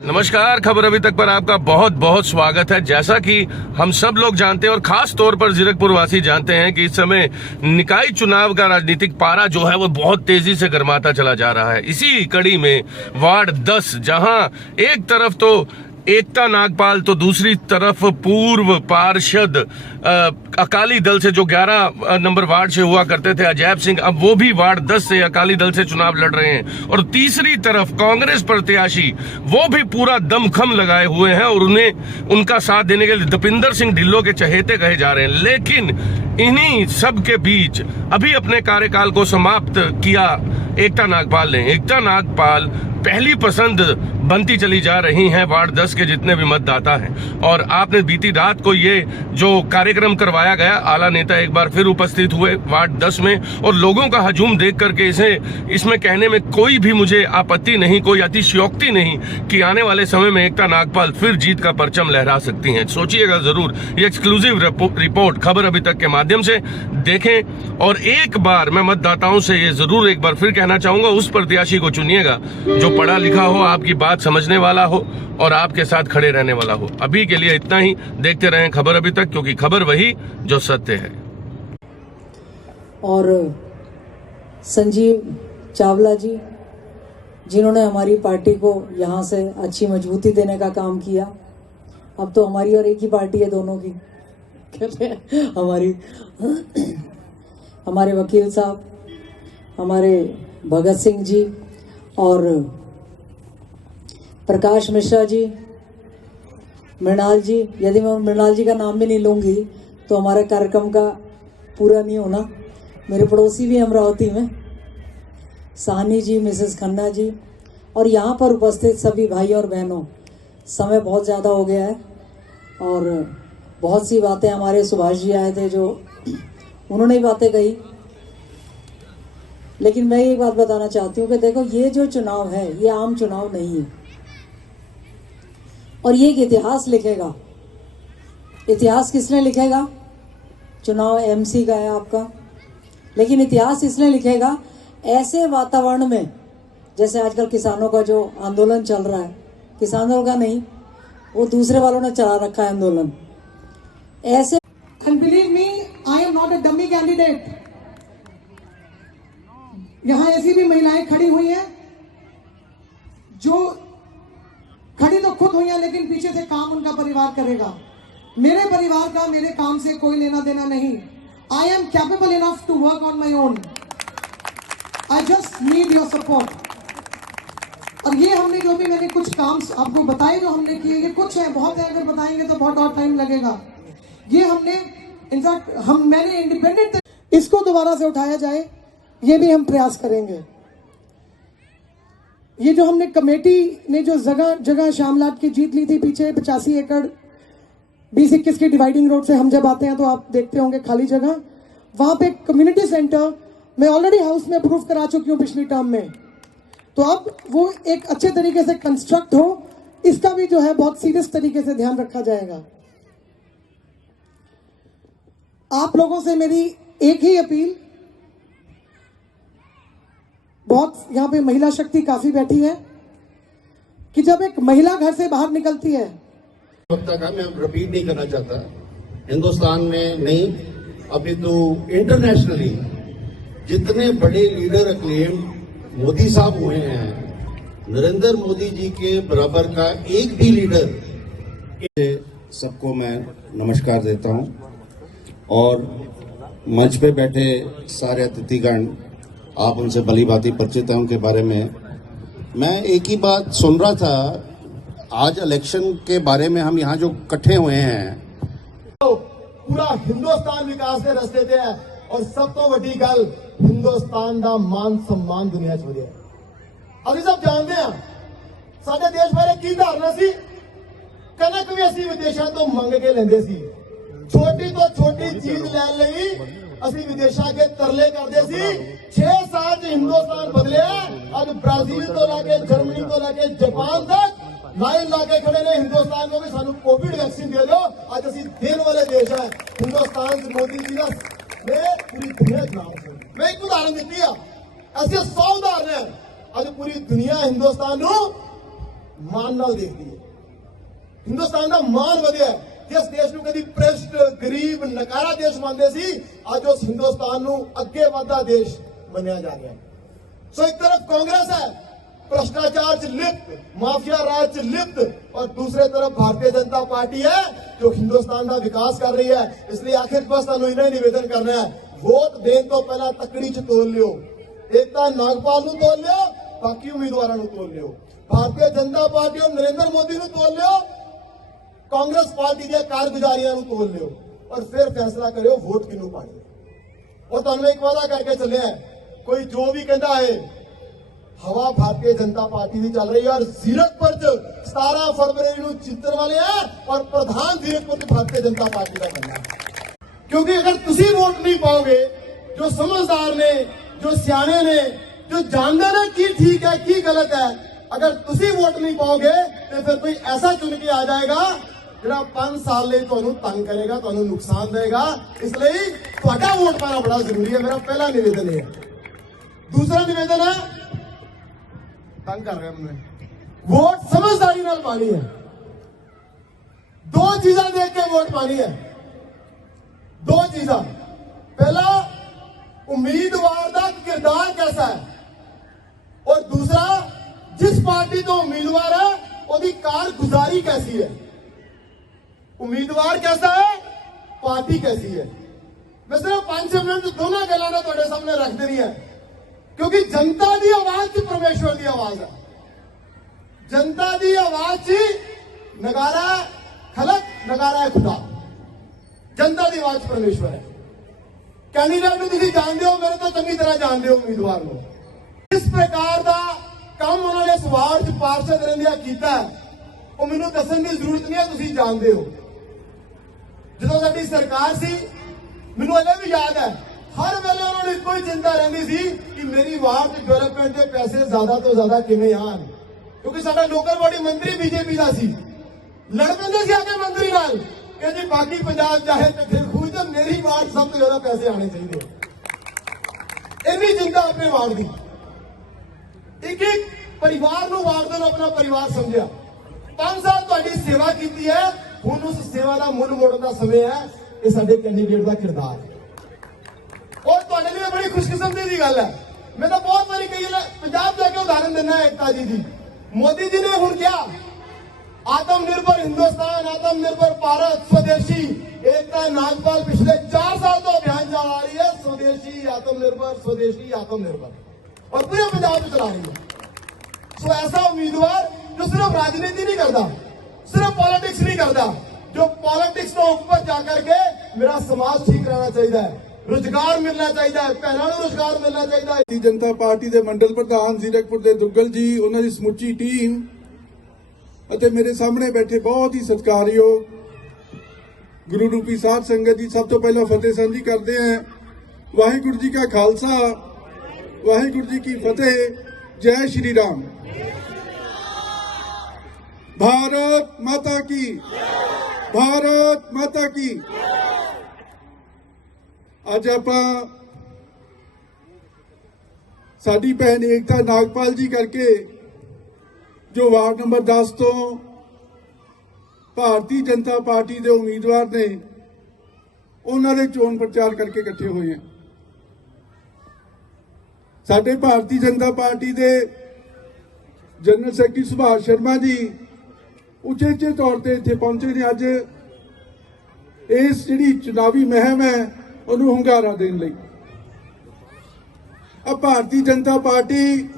नमस्कार। खबर अभी तक पर आपका बहुत बहुत स्वागत है। जैसा कि हम सब लोग जानते हैं और खास तौर पर जीरकपुर वासी जानते हैं कि इस समय निकाय चुनाव का राजनीतिक पारा जो है वो बहुत तेजी से गर्माता चला जा रहा है। इसी कड़ी में वार्ड 10 जहां एक तरफ तो एकता नागपाल तो दूसरी तरफ पूर्व पार्षद अकाली दल से जो 11 नंबर वार्ड से हुआ करते थे अजैब सिंह, अब वो भी वार्ड 10 से अकाली दल से चुनाव लड़ रहे हैं। और तीसरी तरफ कांग्रेस प्रत्याशी वो भी पूरा दमखम लगाए हुए हैं और उन्हें उनका साथ देने के लिए दीपेंद्र सिंह ढिल्लों के चहेते कहे जा रहे हैं। लेकिन इन्हीं सब के बीच अभी अपने कार्यकाल को समाप्त किया एकता नागपाल ने। एकता नागपाल पहली पसंद बनती चली जा रही हैं वार्ड 10 के जितने भी मतदाता हैं। और आपने बीती रात को ये जो कार्यक्रम करवाया गया, आला नेता एक बार फिर उपस्थित हुए वार्ड 10 में और लोगों का हजूम देख करके इसमें कहने में कोई भी मुझे आपत्ति नहीं, कोई अतिशयोक्ति नहीं कि आने वाले समय में एकता नागपाल फिर जीत का परचम लहरा सकती हैं। सोचिएगा जरूर। ये एक्सक्लूसिव रिपोर्ट खबर अभी तक के माध्यम से देखें और एक बार मैं मतदाताओं से ये जरूर एक बार फिर कहना चाहूंगा, उस प्रत्याशी को चुनिएगा जो पढ़ा लिखा हो, आपकी बात समझने वाला हो और आपके साथ खड़े रहने वाला हो। अभी के लिए इतना ही। देखते रहें खबर अभी तक, क्योंकि खबर वही जो सत्य है। और संजीव चावला जी जिन्होंने हमारी पार्टी को यहाँ से अच्छी मजबूती देने का काम किया। अब तो हमारी और एक ही पार्टी है दोनों की, कहते हैं हमारे वकील साहब, हमारे भगत सिंह जी और प्रकाश मिश्रा जी, मृणाल जी। यदि मैं मृणाल जी का नाम भी नहीं लूंगी तो हमारे कार्यक्रम का पूरा नहीं होना। मेरे पड़ोसी भी अमरावती में, साहनी जी, मिसेस खन्ना जी और यहाँ पर उपस्थित सभी भाई और बहनों। समय बहुत ज़्यादा हो गया है और बहुत सी बातें हमारे सुभाष जी आए थे जो उन्होंने बातें कही, लेकिन मैं ये बात बताना चाहती हूँ कि देखो, ये जो चुनाव है ये आम चुनाव नहीं है और ये एक इतिहास लिखेगा। इतिहास किसने लिखेगा? चुनाव एमसी का है आपका, लेकिन इतिहास इसने लिखेगा ऐसे वातावरण में जैसे आजकल किसानों का जो आंदोलन चल रहा है, किसानों का नहीं, वो दूसरे वालों ने चला रखा है आंदोलन। ऐसे And believe me, I am not a dummy candidate. यहाँ ऐसी भी महिलाएं खड़ी हुई हैं जो खड़ी तो खुद हुई हैं लेकिन पीछे से काम उनका परिवार करेगा। मेरे परिवार का मेरे काम से कोई लेना देना नहीं। I am capable enough to work on my own. I just need your support. और ये हमने जो भी मैंने कुछ काम आपको बताए जो हमने किए, ये कुछ है, बहुत है, अगर बताएंगे तो बहुत और टाइम लगेगा। ये हमने इनफैक्ट मैंने इंडिपेंडेंट इसको दोबारा से उठाया जाए, ये भी हम प्रयास करेंगे। ये जो हमने कमेटी ने जो जगह जगह श्यामलाट की जीत ली थी पीछे 85 एकड़ 20-21 की डिवाइडिंग रोड से हम जब आते हैं तो आप देखते होंगे खाली जगह, वहां पे कम्युनिटी सेंटर मैं ऑलरेडी हाउस में अप्रूव करा चुकी हूं पिछली टर्म में। तो अब वो एक अच्छे तरीके से कंस्ट्रक्ट हो, इसका भी जो है बहुत सीरियस तरीके से ध्यान रखा जाएगा। आप लोगों से मेरी एक ही अपील, बहुत यहाँ पे महिला शक्ति काफी बैठी है, कि जब एक महिला घर से बाहर निकलती है, वक्त का मैं रिपीट नहीं करना चाहता, हिंदुस्तान में नहीं अभी तो इंटरनेशनली जितने बड़े लीडर अक्लेम मोदी साहब हुए हैं, नरेंद्र मोदी जी के बराबर का एक भी लीडर। सबको मैं नमस्कार देता हूं और मंच पे बैठे सारे अतिथिगण, आप उनसे भली भांति परिचित हैं उनके बारे में। मैं एक ही बात सुन रहा था, आज इलेक्शन के बारे में हम यहाँ जो इकट्ठे हुए हैं, तो पूरा हिंदुस्तान विकास के रस्ते ते है और सब तो वड्डी गल हिंदुस्तान का मान सम्मान दुनिया च वधिया। अभी सब जानते हैं साडे देश बारे की धारणा सी, कनक भी असी विदेशों तो मंग के लेंदे सी, छोटी तो छोटी चीज लैन लई असी विदेशों के तरले करते सी। 6 साल च हिंदुस्तान बदले, अब ब्राजील तो लैके जर्मनी तो लैके जापान तक लाइन लाके खड़े ने हिंदुस्तान को भी सानू कोविड वैक्सीन दे दो। आज असी देने वाले देश है हिंदुस्तान च मोदी जी का पूरी दुनिया चलाओ। मैं एक उदाहरण दी है, ऐसे 100 उदाहरण है। आज पूरी दुनिया हिंदुस्तान ਮਾਣ ਨਾਲ ਦੇਖਦੀ ਹੈ। ਹਿੰਦੁਸਤਾਨ ਦਾ ਮਾਣ ਵਧਿਆ ਹੈ। ਜਿਸ ਦੇਸ਼ ਨੂੰ ਕਦੀ ਭ੍ਰਿਸ਼ਟ ਗਰੀਬ ਨਕਾਰਾ ਦੇਸ਼ ਮੰਨਦੇ ਸੀ, ਅੱਜ ਉਸ ਹਿੰਦੁਸਤਾਨ ਨੂੰ ਅੱਗੇ ਵਧਦਾ ਦੇਸ਼ ਮੰਨਿਆ ਜਾ ਰਿਹਾ ਹੈ। ਸੋ ਇੱਕ ਤਰਫ ਕਾਂग्रेस है भ्रष्टाचार च लिप्त, माफिया राज च लिप्त, और दूसरे तरफ भारतीय जनता पार्टी है जो हिंदुस्तान का विकास कर रही है। इसलिए आखिर बस तुहानू इन्ना निवेदन करना है, वोट देने तो पहला तकड़ी च तोल लियो। एक तो नागपाल नू तोल लियो, बाकी उम्मीदवारों नू तोल लियो। भारतीय जनता पार्टी और नरेंद्र मोदी नू तोल लियो, कांग्रेस पार्टी दी कारगुजारियां नू तोल लियो, और फिर फैसला करियो वोट किनू पानी। और तुहानू एक वादा करके चले, कोई जो भी कहता है, हवा भारतीय जनता पार्टी की चल रही है, और जीरकपुर 17 फरवरी को जीतने वाले हैं, और प्रधान जीरकपुर की भारतीय जनता पार्टी का बनना है। क्योंकि अगर तुसी वोट नहीं पाओगे, जो समझदार ने, जो सियाने ने, जो जानते ने की ठीक है की गलत है, अगर तुसी वोट नहीं पाओगे तो फिर कोई ऐसा चुन के आ जाएगा जो 5 साल लिए तुहानू तंग करेगा, तुहानू नुकसान देगा। इसलिए तुहाडा वोट पाना बड़ा जरूरी है। मेरा पहला निवेदन है। दूसरा निवेदन है, तंग कर रहे हैं हमने, वोट समझदारी नाल पानी है। 2 चीजें देख के वोट पानी है। 2 चीजें, पहला उम्मीदवार का किरदार कैसा है, और दूसरा जिस पार्टी तो उम्मीदवार है उसकी कारगुजारी कैसी है। उम्मीदवार कैसा है, पार्टी कैसी है। मैं सिर्फ 5-6 मिनट दोनों गल्लां तुहाडे सामने रख देनी है, क्योंकि जनता की आवाज च परमेश्वर की आवाज है। जनता की आवाज च नगारा खलक, नगारा है खुदा। जनता की आवाज परमेश्वर है। कैंडीडेट को तुम जानते हो, मेरे तो चंगी तरह जानते हो उम्मीदवार को। इस प्रकार का काम उन्होंने इस वार्ड च पार्षद रहंदियां कीता है, वो मैनूं दस्सण की जरूरत नहीं है, तुसीं जानते हो। ਜਦੋਂ ਸਾਡੀ ਸਰਕਾਰ ਸੀ, ਮੈਨੂੰ ਅਜੇ ਵੀ ਯਾਦ ਹੈ, हर वेले उन्होंने इको ही चिंता रही थी कि मेरी वार्ड डेवलपमेंट के पैसे ज्यादा तो ज्यादा किवें आन, क्योंकि साडा लोकल बॉडी मंत्री बीजेपी का सी। लड़ पैंदे सी आके मंत्री नाल कि जी बाकी पंजाब चाहे तो फिर खुद तो मेरी वार्ड सब तो ज्यादा पैसे आने चाहिए। इन्नी चिंता अपने वार्ड की, एक एक परिवार नूं वार्ड नूं अपना परिवार समझिया। 5 साल तुहाडी सेवा की है, हुण उस सेवा का मुल मोड़न का समय है। ये साडे कैंडीडेट का किरदार है। और तुहाडे लिए बड़ी खुशकिस्मती की गल है। मैं तो बहुत बारी कही है, पंजाब जाके उदाहरण देना है एकता जी की। मोदी जी ने हुण क्या, आत्मनिर्भर हिंदुस्तान, आत्मनिर्भर भारत, स्वदेशी एकता। नागपाल पिछले 4 साल तो अभियान चला रही है, स्वदेशी आत्मनिर्भर, स्वदेशी आत्मनिर्भर, और पूरे पंजाब में चला रही है। सो ऐसा उम्मीदवार जो सिर्फ राजनीति नहीं करता, सिर्फ पॉलिटिक्स नहीं करता, जो पॉलिटिक्स तो ऊपर जाकर के मेरा समाज ठीक रहना चाहिए, रोजगार मिलना चाहिए, भैनों को रोजगार मिलना चाहिए। भारतीय जनता पार्टी के मंडल प्रधान जीरकपुर के दुग्गल जी, उन्होंने समुची टीम ਅਤੇ मेरे सामने बैठे बहुत ही सत्कारयोग गुरु रूपी साध संगत जी, सब तो पहला फतेह सांझी करते हैं। वाहिगुरु जी का खालसा, वाहिगुरु जी की फतेह। जय श्री राम। भारत माता की, भारत माता की। ਅੱਜ ਆਪਾਂ ਸਾਡੀ ਭੈਣ ਏਕਤਾ ਨਾਗਪਾਲ ਜੀ ਕਰਕੇ ਜੋ ਵਾਰਡ ਨੰਬਰ 10 ਤੋਂ ਭਾਰਤੀ ਜਨਤਾ ਪਾਰਟੀ ਦੇ ਉਮੀਦਵਾਰ ਨੇ, ਉਹਨਾਂ ਦੇ ਚੋਣ ਪ੍ਰਚਾਰ ਕਰਕੇ ਇਕੱਠੇ ਹੋਏ ਆ। ਸਾਡੇ ਭਾਰਤੀ ਜਨਤਾ ਪਾਰਟੀ ਦੇ ਜਨਰਲ ਸੈਕਟਰੀ ਸੁਭਾਸ਼ ਸ਼ਰਮਾ ਜੀ ਉਚੇਚੇ ਤੌਰ ਤੇ ਇੱਥੇ ਪਹੁੰਚੇ ਨੇ ਅੱਜ ਇਸ ਜਿਹੜੀ ਚੁਣਾਵੀ ਮੁਹਿੰਮ ਹੈ ਉਹਨੂੰ ਹੁੰਗਾਰਾ ਦੇਣ ਲਈ। ਆ ਭਾਰਤੀ ਜਨਤਾ ਪਾਰਟੀ